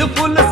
నిలుపున